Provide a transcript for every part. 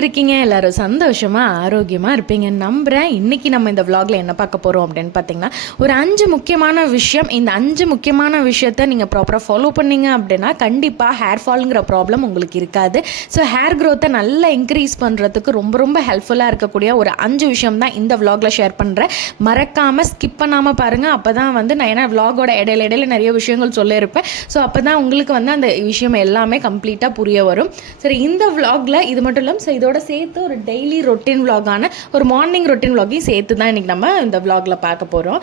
இருக்கீங்க? எல்லாரும் சந்தோஷமா ஆரோக்கியமாக இருப்பீங்க நம்புகிறேன். இன்றைக்கி நம்ம இந்த vlogல என்ன பார்க்க போகிறோம் அப்படின்னு பார்த்தீங்கன்னா, ஒரு 5 முக்கியமான விஷயம். இந்த 5 முக்கியமான விஷயத்தை நீங்கள் ப்ராப்பராக ஃபாலோ பண்ணீங்க அப்படின்னா கண்டிப்பாக ஹேர் ஃபால்ங்கிற ப்ராப்ளம் உங்களுக்கு இருக்காது. ஸோ ஹேர் க்ரோத்தை நல்லா இன்க்ரீஸ் பண்ணுறதுக்கு ரொம்ப ரொம்ப ஹெல்ப்ஃபுல்லாக இருக்கக்கூடிய ஒரு 5 விஷயம் தான் இந்த vlogல ஷேர் பண்ணுறேன். மறக்காமல் ஸ்கிப் பண்ணாமல் பாருங்கள். அப்போ தான் வந்து நான் ஏன்னா vlogோட இடையில நிறைய விஷயங்கள் சொல்லியிருப்பேன். ஸோ அப்போ தான் உங்களுக்கு வந்து அந்த விஷயம் எல்லாமே கம்ப்ளீட்டாக புரிய வரும். சரி, இந்த vlogல இது மட்டும் இல்லாமல் ஸோ இதோட சேர்த்து ஒரு டெய்லி ரொட்டீன் vlog-ஆன ஒரு மார்னிங் ரொட்டீன் vlog-ஐயும் சேர்த்து தான் இன்றைக்கி நம்ம இந்த vlogல பார்க்க போகிறோம்.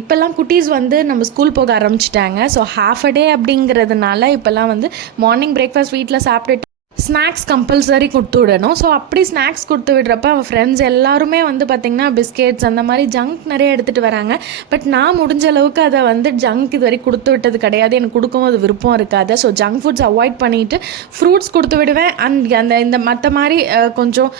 இப்போல்லாம் குட்டீஸ் வந்து நம்ம ஸ்கூல் போக ஆரம்பிச்சிட்டாங்க. ஸோ ஹாஃப் அ டே அப்படிங்கிறதுனால இப்போல்லாம் வந்து மார்னிங் பிரேக்ஃபாஸ்ட் வீட்டில் சாப்பிட்டுட்டு ஸ்நாக்ஸ் கம்பல்சரி கொடுத்து விடணும். ஸோ அப்படி ஸ்நாக்ஸ் கொடுத்து விடுறப்ப அவன் ஃப்ரெண்ட்ஸ் எல்லாருமே வந்து பார்த்திங்கன்னா பிஸ்கெட்ஸ் அந்த மாதிரி ஜங்க் நிறைய எடுத்துகிட்டு வராங்க. பட் நான் முடிஞ்ச அளவுக்கு அதை வந்து ஜங்க் இது வரைக்கும் கொடுத்து விட்டது கிடையாது. எனக்கு கொடுக்கும்போது விருப்பம் இருக்காது. ஸோ ஜங்க் ஃபுட்ஸ் அவாய்ட் பண்ணிவிட்டு ஃப்ரூட்ஸ் கொடுத்து விடுவேன். இந்த மற்ற மாதிரி கொஞ்சம்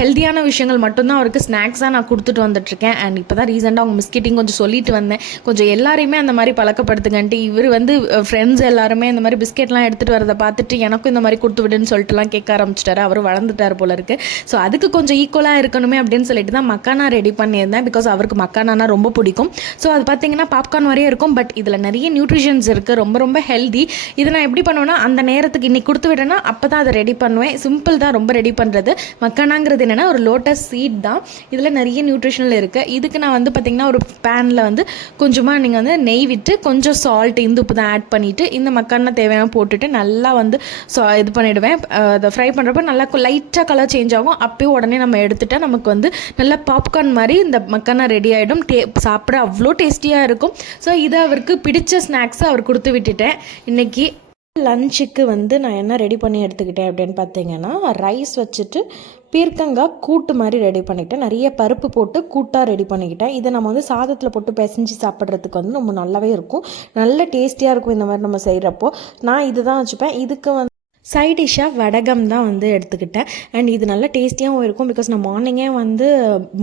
ஹெல்த்தியான விஷயங்கள் மட்டும்தான் அவருக்கு ஸ்நாக்ஸாக நான் கொடுத்துட்டு வந்துட்டுருக்கேன். அண்ட் இப்போ தான் ரீசெண்டாக அவங்க பிஸ்கெட்டிங் கொஞ்சம் சொல்லிட்டு வந்தேன், கொஞ்சம் எல்லாரையுமே அந்த மாதிரி பழக்கப்படுத்துங்கன்ட்டு. இவர் வந்து ஃப்ரெண்ட்ஸ் எல்லாருமே இந்த மாதிரி பிஸ்கெட்லாம் எடுத்துகிட்டு வரதை பார்த்துட்டு எனக்கும் இந்த மாதிரி கொடுத்து விடுன்னு சொல்லிட்டுலாம் கேட்க ஆரம்பிச்சிட்டாரு. அவர் வளர்ந்துட்டார் போல இருக்கு. ஸோ அதுக்கு கொஞ்சம் ஈக்குவலாக இருக்கணுமே அப்படின்னு சொல்லிட்டு தான் மக்கானா ரெடி பண்ணியிருந்தேன். பிகாஸ் அவருக்கு மக்கானா ரொம்ப பிடிக்கும். ஸோ அது பார்த்தீங்கன்னா பாப்கார்ன் வரையும் இருக்கும். பட் இதில் நிறைய நியூட்ரிஷன்ஸ் இருக்குது, ரொம்ப ரொம்ப ஹெல்தி. இதை நான் எப்படி பண்ணுவேன்னா, அந்த நேரத்துக்கு இன்னைக்கு கொடுத்து விடேன்னா அப்போ தான் அதை ரெடி பண்ணுவேன். சிம்பிள் தான் ரொம்ப ரெடி பண்ணுறது. மக்கானாங்கிறது என்னென்னா ஒரு லோட்டஸ் சீட் தான். இதில் நிறைய நியூட்ரிஷனல் இருக்குது. இதுக்கு நான் வந்து பார்த்திங்கன்னா ஒரு பேனில் வந்து கொஞ்சமாக நீங்கள் வந்து நெய் விட்டு கொஞ்சம் சால்ட் இந்துப்பு தான் ஆட் பண்ணிவிட்டு இந்த மக்கானா தேவையான போட்டுட்டு நல்லா வந்து இது பண்ணிவிடுவேன். அதை ஃப்ரை பண்ணுறப்ப நல்லா லைட்டாக கலர் சேஞ்ச் ஆகும். அப்போயும் உடனே நம்ம எடுத்துட்டால் நமக்கு வந்து நல்லா பாப்கார்ன் மாதிரி இந்த மக்கானா ரெடி ஆகிடும். சாப்பிட அவ்வளோ டேஸ்டியாக இருக்கும். ஸோ இதை அவருக்கு பிடிச்ச ஸ்நாக்ஸை அவர் கொடுத்து விட்டுட்டேன். இன்றைக்கி லஞ்சுக்கு வந்து நான் என்ன ரெடி பண்ணி எடுத்துக்கிட்டேன் அப்படின்னு பார்த்தீங்கன்னா, ரைஸ் வச்சுட்டு பீர்க்கங்காய் கூட்டு மாதிரி ரெடி பண்ணிக்கிட்டேன். நிறைய பருப்பு போட்டு கூட்டாக ரெடி பண்ணிக்கிட்டேன். இதை நம்ம வந்து சாதத்தில் போட்டு பிசைஞ்சு சாப்பிட்றதுக்கு வந்து ரொம்ப நல்லாவே இருக்கும், நல்ல டேஸ்டியாக இருக்கும். இந்த மாதிரி நம்ம செய்கிறப்போ நான் இது தான் வச்சுப்பேன். இதுக்கு வந்து சைட் டிஷ்ஷாக வடகம் தான் வந்து எடுத்துக்கிட்டேன். அண்ட் இது நல்லா டேஸ்டியாகவும் இருக்கும். பிகாஸ் நான் மார்னிங்கே வந்து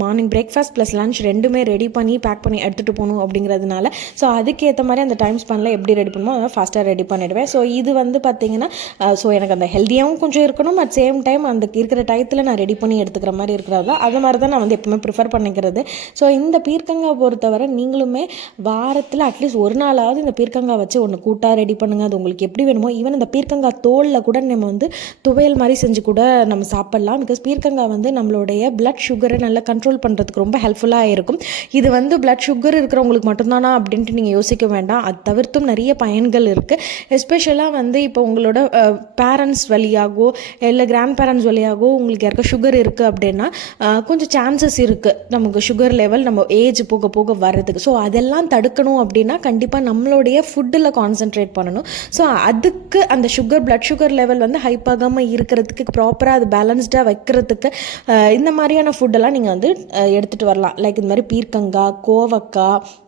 மார்னிங் பிரேக்ஃபாஸ்ட் ப்ளஸ் லன்ச் ரெண்டுமே ரெடி பண்ணி பேக் பண்ணி எடுத்துகிட்டு போகணும் அப்படிங்கிறதுனால ஸோ அதுக்கேற்ற மாதிரி அந்த டைம் ஸ்பேனில் எப்படி ரெடி பண்ணுமோ அதை ஃபாஸ்ட்டாக ரெடி பண்ணிவிடுவேன். ஸோ இது வந்து பார்த்திங்கன்னா ஸோ எனக்கு அந்த ஹெல்த்தியாகவும் கொஞ்சம் இருக்கணும், அட் சேம் டைம் அந்த இருக்கிற டயத்தில் நான் ரெடி பண்ணி எடுத்துக்கிற மாதிரி இருக்கிறதா அது மாதிரி தான் நான் வந்து எப்பவுமே ப்ரிஃபர் பண்ணிக்கிறது. ஸோ இந்த பீர்க்கங்காய் பொறுத்தவரை நீங்களுமே வாரத்தில் அட்லீஸ்ட் ஒரு நாளாவது இந்த பீர்க்கங்காய் வச்சு ஒன்று கூட்டாக ரெடி பண்ணுங்கள். அது உங்களுக்கு எப்படி வேணுமோ. ஈவன் இந்த பீர்க்கங்காய் தோலில் கூட நம்ம வந்து துவையல் மாதிரி செஞ்சு கூட நம்ம சாப்பிட்லாம். பிகாஸ் பீர்க்கங்காய் வந்து நம்மளுடைய பிளட் சுகரை நல்லா கண்ட்ரோல் பண்ணுறதுக்கு ரொம்ப ஹெல்ப்ஃபுல்லாக இருக்கும். இது வந்து பிளட் சுகர் இருக்கிறவங்களுக்கு மட்டும்தானா அப்படின்ட்டு நீங்கள் யோசிக்க வேண்டாம். அது தவிர்த்தும் நிறைய பயன்கள் இருக்குது. எஸ்பெஷலாக வந்து இப்போ உங்களோட பேரண்ட்ஸ் வழியாகவோ இல்லை கிராண்ட் பேரண்ட்ஸ் வழியாகவோ உங்களுக்கு யாருக்கும் சுகர் இருக்குது அப்படின்னா கொஞ்சம் சான்சஸ் இருக்குது நமக்கு சுகர் லெவல் நம்ம ஏஜ் போக போக வர்றதுக்கு. ஸோ அதெல்லாம் தடுக்கணும் அப்படின்னா கண்டிப்பாக நம்மளுடைய ஃபுட்டில் கான்சென்ட்ரேட் பண்ணணும். ஸோ அதுக்கு அந்த பிளட் சுகர் லெவல் வந்து ஹைப்பாகாமல் இருக்கிறதுக்கு ப்ராப்பராக அது பேலன்ஸ்டாக வைக்கிறதுக்கு இந்த மாதிரியான ஃபுட்டெல்லாம் நீங்கள் வந்து எடுத்துகிட்டு வரலாம். லைக் இந்த மாதிரி பீர்க்கங்காய், கோவக்காய்,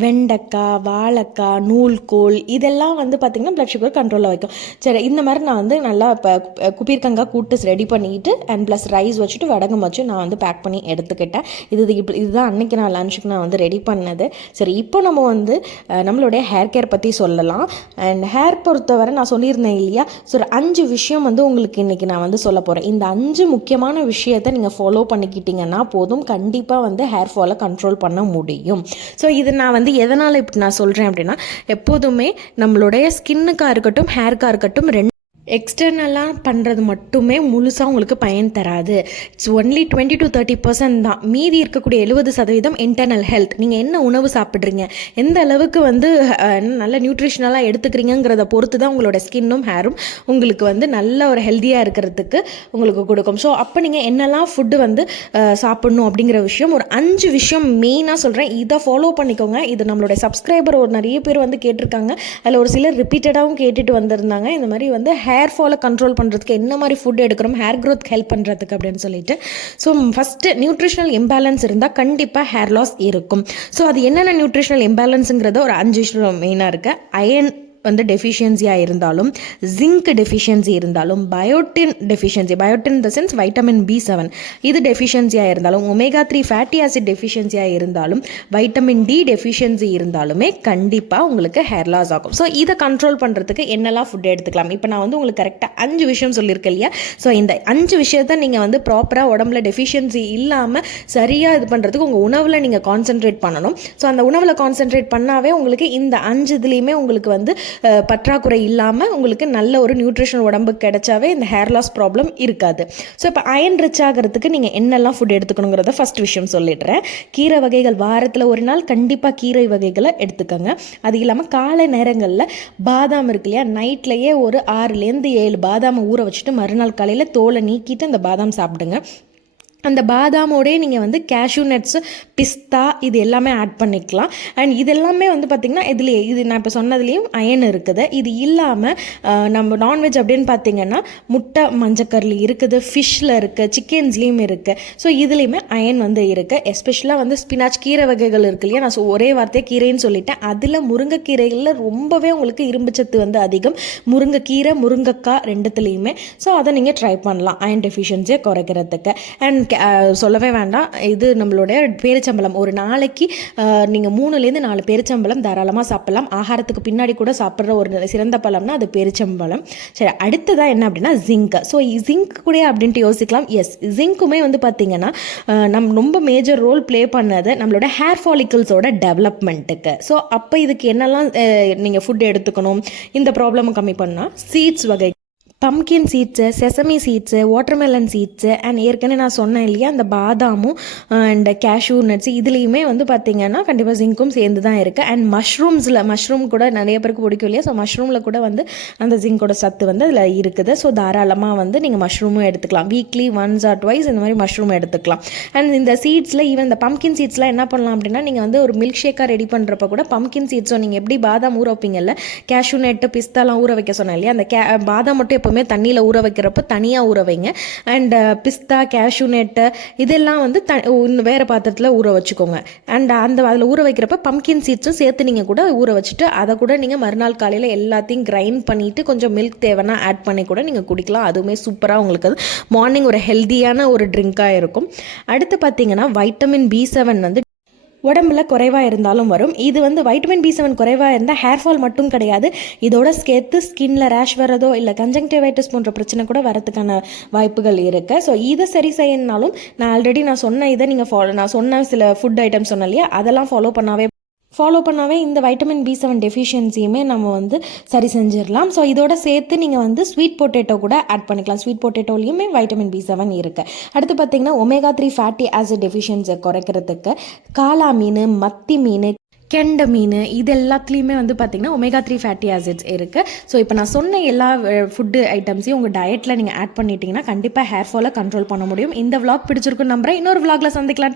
வெண்டைக்காய், வாழைக்காய், நூல்கோல் இதெல்லாம் வந்து பார்த்திங்கன்னா ப்ளட் சுகர் கண்ட்ரோலில் வைக்கும். சரி, இந்த மாதிரி நான் வந்து நல்லா இப்போ பீர்க்கங்காய் கூட்டு ரெடி பண்ணிக்கிட்டு அண்ட் ப்ளஸ் ரைஸ் வச்சுட்டு வடகம் வச்சு நான் வந்து பேக் பண்ணி எடுத்துக்கிட்டேன். இதுதான் அன்றைக்கி நான் லன்ச்சுக்கு நான் வந்து ரெடி பண்ணது. சரி, இப்போ நம்ம வந்து நம்மளுடைய ஹேர் கேர் பற்றி சொல்லலாம். அண்ட் ஹேர் பொறுத்தவரை நான் சொல்லியிருந்தேன் இல்லையா, ஸோ ஒரு 5 விஷயம் வந்து உங்களுக்கு இன்றைக்கி நான் வந்து சொல்ல போகிறேன். இந்த 5 முக்கியமான விஷயத்தை நீங்கள் ஃபாலோ பண்ணிக்கிட்டீங்கன்னா போதும், கண்டிப்பாக வந்து ஹேர் ஃபாலை கண்ட்ரோல் பண்ண முடியும். ஸோ இது நான் வந்து எதனால் இப்படி நான் சொல்கிறேன் அப்படின்னா, எப்போதுமே நம்மளுடைய ஸ்கின்னுக்காக இருக்கட்டும் ஹேருக்காக இருக்கட்டும் எக்ஸ்டர்னலாக பண்ணுறது மட்டுமே முழுசாக உங்களுக்கு பயன் தராது. இட்ஸ் ஒன்லி 20 to 30% தான். மீதி இருக்கக்கூடிய 70% இன்டர்னல் ஹெல்த். நீங்கள் என்ன உணவு சாப்பிட்றீங்க, எந்த அளவுக்கு வந்து நல்ல நியூட்ரிஷனலாக எடுத்துக்கிறீங்கிறத பொறுத்து தான் உங்களோட ஸ்கின்னும் ஹேரும் உங்களுக்கு வந்து நல்ல ஒரு ஹெல்த்தியாக இருக்கிறதுக்கு உங்களுக்கு கொடுக்கும். ஸோ அப்போ நீங்கள் என்னெல்லாம் ஃபுட்டு வந்து சாப்பிட்ணும் அப்படிங்கிற விஷயம் ஒரு 5 விஷயம் மெயினாக சொல்கிறேன். இதை ஃபாலோ பண்ணிக்கோங்க. இது நம்மளுடைய சப்ஸ்கிரைபர் ஒரு நிறைய பேர் வந்து கேட்டிருக்காங்க. அதில் ஒரு சிலர் ரிப்பீட்டடாகவும் கேட்டுட்டு வந்திருந்தாங்க. இந்த மாதிரி வந்து ஹேர் ஃபாலை கண்ட்ரோல் பண்ணுறதுக்கு என்ன மாதிரி ஃபுட் எடுக்கிறோம் ஹேர் க்ரோத் ஹெல்ப் பண்ணுறதுக்கு அப்படின்னு சொல்லிட்டு. ஸோ ஃபஸ்ட்டு நியூட்ரிஷனல் இம்பேலன்ஸ் இருந்தால் கண்டிப்பாக ஹேர் லாஸ் இருக்கும். ஸோ அது என்னென்ன நியூட்ரிஷனல் இம்பேலன்ஸுங்கிறத ஒரு 5 விஷயம் மெயினாக இருக்குது. அயன் வந்து டெஃபிஷியன்சியாக இருந்தாலும், ஜிங்க் டெஃபிஷியன்சி இருந்தாலும், biotin in the sense vitamin B7 இது டெஃபிஷியன்சியாக இருந்தாலும், ஒமேகா 3 ஃபேட்டி ஆசிட் டெஃபிஷியன்சியாக இருந்தாலும், வைட்டமின் D டெஃபிஷியன்சி இருந்தாலுமே கண்டிப்பாக உங்களுக்கு ஹேர் லாஸ் ஆகும். ஸோ இதை கண்ட்ரோல் பண்ணுறதுக்கு என்னெல்லாம் ஃபுட் எடுத்துக்கலாம்? இப்போ நான் வந்து உங்களுக்கு கரெக்டாக 5 விஷயம் சொல்லியிருக்கேன் இல்லையா? ஸோ இந்த 5 விஷயத்த நீங்கள் வந்து ப்ராப்பராக உடம்புல டெஃபிஷியன்சி இல்லாமல் சரியாக இது பண்ணுறதுக்கு உங்கள் உணவில் நீங்கள் கான்சென்ட்ரேட் பண்ணணும். ஸோ அந்த உணவில் கான்சென்ட்ரேட் பண்ணாவே உங்களுக்கு இந்த 5 இதுலேயுமே உங்களுக்கு வந்து பற்றாக்குறை இல்லாமல் உங்களுக்கு நல்ல ஒரு நியூட்ரிஷன் உடம்புக்கு கிடைச்சாவே இந்த ஹேர் லாஸ் ப்ராப்ளம் இருக்காது. ஸோ இப்போ அயன் ரிச் ஆகிறதுக்கு நீங்கள் என்னெல்லாம் ஃபுட் எடுத்துக்கணுங்கிறத ஃபஸ்ட் விஷயம் சொல்லிடுறேன். கீரை வகைகள் வாரத்தில் ஒரு நாள் கண்டிப்பாக கீரை வகைகளை எடுத்துக்கோங்க. அது இல்லாமல் காலை நேரங்களில் பாதாம் இருக்கு இல்லையா, நைட்லேயே ஒரு 6லேருந்து 7 பாதாமை ஊற வச்சுட்டு மறுநாள் காலையில் தோலை நீக்கிட்டு அந்த பாதாம் சாப்பிடுங்க. அந்த பாதாமோடே நீங்கள் வந்து கேஷ்யூ நட்ஸு, பிஸ்தா இது எல்லாமே ஆட் பண்ணிக்கலாம். அண்ட் இது எல்லாமே வந்து பார்த்திங்கன்னா இது நான் இப்போ சொன்னதுலேயும் அயன் இருக்குது. இது இல்லாமல் நம்ம நான்வெஜ் அப்படின்னு பார்த்திங்கன்னா முட்டை மஞ்சக்கறில் இருக்குது, ஃபிஷ்ஷில் இருக்குது, சிக்கன்ஸ்லேயும் இருக்குது. ஸோ இதுலேயுமே அயன் வந்து இருக்குது. எஸ்பெஷலாக வந்து ஸ்பினாச் கீரை வகைகள் இருக்கு இல்லையா, நான் ஒரே வார்த்தையை கீரைன்னு சொல்லிட்டேன். அதில் முருங்கைக்கீரைகளில் ரொம்பவே உங்களுக்கு இரும்புச்சத்து வந்து அதிகம். முருங்கைக்கீரை, முருங்கைக்காய் ரெண்டுத்துலேயுமே. ஸோ அதை நீங்கள் ட்ரை பண்ணலாம் அயன் டெஃபிஷியன்சியை குறைக்கிறதுக்கு. அண்ட் சொல்லவே வேண்டாம், இது நம்மளுடைய பேரிச்சம்பழம். ஒரு நாளைக்கு நீங்கள் 3லேருந்து 4 பேரிச்சம்பழம் தாராளமாக சாப்பிடலாம். ஆகாரத்துக்கு பின்னாடி கூட சாப்பிட்ற ஒரு சிறந்த பழம்னா அது பேரிச்சம்பழம். சரி, அடுத்ததாக என்ன அப்படின்னா ஜிங்க். ஸோ ஜிங்க் கூட அப்படின்ட்டு யோசிக்கலாம். எஸ், ஜிங்க்குமே வந்து பார்த்திங்கன்னா ரொம்ப மேஜர் ரோல் ப்ளே பண்ணது நம்மளோட ஹேர் ஃபாலிக்கல்ஸோட டெவலப்மெண்ட்டுக்கு. ஸோ அப்போ இதுக்கு என்னெல்லாம் நீங்கள் ஃபுட் எடுத்துக்கணும் இந்த ப்ராப்ளமை கம்மி பண்ணால், சீட்ஸ் வகை, pumpkin seeds, sesame seeds, watermelon seeds, and ஏற்கனவே நான் சொன்னேன் இல்லையா அந்த பாதாமும் அண்ட் கேஷ்யூ நட்ஸு இதுலேயுமே வந்து பார்த்திங்கன்னா கண்டிப்பாக ஜிங்க்கும் சேர்ந்து தான் இருக்குது. அண்ட் மஷ்ரூம் கூட நிறைய பேருக்கு பிடிக்கும் இல்லையா, ஸோ மஷ்ரூமில் கூட வந்து அந்த ஜிங்கோட சத்து வந்து அதில் இருக்குது. ஸோ தாராளமாக வந்து நீங்கள் மஷ்ரூமும் எடுத்துக்கலாம். வீக்லி ஒன்ஸ் ஆர் ட்வைஸ் இந்த மாதிரி மஷ்ரூம் எடுத்துக்கலாம். அண்ட் இந்த சீட்ஸில் ஈவன் இந்த பம்கின் சீட்ஸ்லாம் என்ன பண்ணலாம் அப்படின்னா, நீங்கள் வந்து ஒரு மில்க் ஷேக்காக ரெடி பண்ணுறப்ப கூட பம்கின் சீட்ஸோ நீங்கள் எப்படி பாதாம் ஊற வைப்பீங்கல்ல, கேஷ்யூ நட்டு பிஸ்தாலாம் ஊற வைக்க சொன்னேன் இல்லையா, அந்த பாதாம் மட்டும் எப்போவுமே தண்ணியில் ஊற வைக்கிறப்ப தனியாக ஊற வைங்க. அண்ட் பிஸ்தா, கேஷ்யூ நட்டு இதெல்லாம் வந்து வேறு பாத்திரத்தில் ஊற வச்சுக்கோங்க. அண்ட் அதில் ஊற வைக்கிறப்ப பம்கின் சீட்ஸும் சேர்த்து நீங்கள் கூட ஊற வச்சுட்டு அதை கூட நீங்கள் மறுநாள் காலையில் எல்லாத்தையும் கிரைண்ட் பண்ணிவிட்டு கொஞ்சம் மில்க் தேவைன்னா ஆட் பண்ணி கூட நீங்கள் குடிக்கலாம். அதுவுமே சூப்பராக உங்களுக்கு அது மார்னிங் ஒரு ஹெல்த்தியான ஒரு ட்ரிங்காக இருக்கும். அடுத்து பார்த்தீங்கன்னா வைட்டமின் B7 வந்து உடம்புல குறைவாக இருந்தாலும் வரும். இது வந்து வைட்டமின் B7 குறைவாக இருந்தால் ஹேர் ஃபால் மட்டும் கிடையாது, இதோட சேர்த்து ஸ்கின்ல ரேஷ் வரதோ இல்லை கன்ஜங்டிவைட்டிஸ் போன்ற பிரச்சனை கூட வரதுக்கான வாய்ப்புகள் இருக்குது. ஸோ இதை சரி செய்யணுனாலும் நான் சொன்ன இதை நீங்கள் நான் சொன்ன சில ஃபுட் ஐட்டம்ஸ் சொன்னேன் இல்லையா, அதெல்லாம் ஃபாலோ பண்ணாவே இந்த வைட்டமின் B7 டெஃபிஷியன்சியுமே நம்ம வந்து சரி செஞ்சிடலாம். ஸோ இதோட சேர்த்து நீங்கள் வந்து ஸ்வீட் பொட்டேட்டோ கூட ஆட் பண்ணிக்கலாம். ஸ்வீட் பொட்டேட்டோலையுமே வைட்டமின் B7 இருக்குது. அடுத்து பார்த்தீங்கன்னா ஒமேகா 3 ஃபேட்டி ஆசிட் டெஃபிஷியன்சியை குறைக்கிறதுக்கு காளா மீன், மத்தி மீன், கெண்டை மீன் இது எல்லாத்துலேயுமே வந்து பார்த்திங்கன்னா ஒமேகா 3 ஃபேட்டி ஆசிட்ஸ் இருக்குது. ஸோ இப்போ நான் சொன்ன எல்லா ஃபுட்டு ஐட்டம்ஸையும் உங்கள் டயட்டில் நீங்கள் ஆட் பண்ணிட்டீங்கன்னா கண்டிப்பாக ஹேர் ஃபாலை கண்ட்ரோல் பண்ண முடியும். இந்த விளாக் பிடிச்சிருக்குன்னு நம்புறேன். இன்னொரு விளாகில் சந்திக்கலாம்.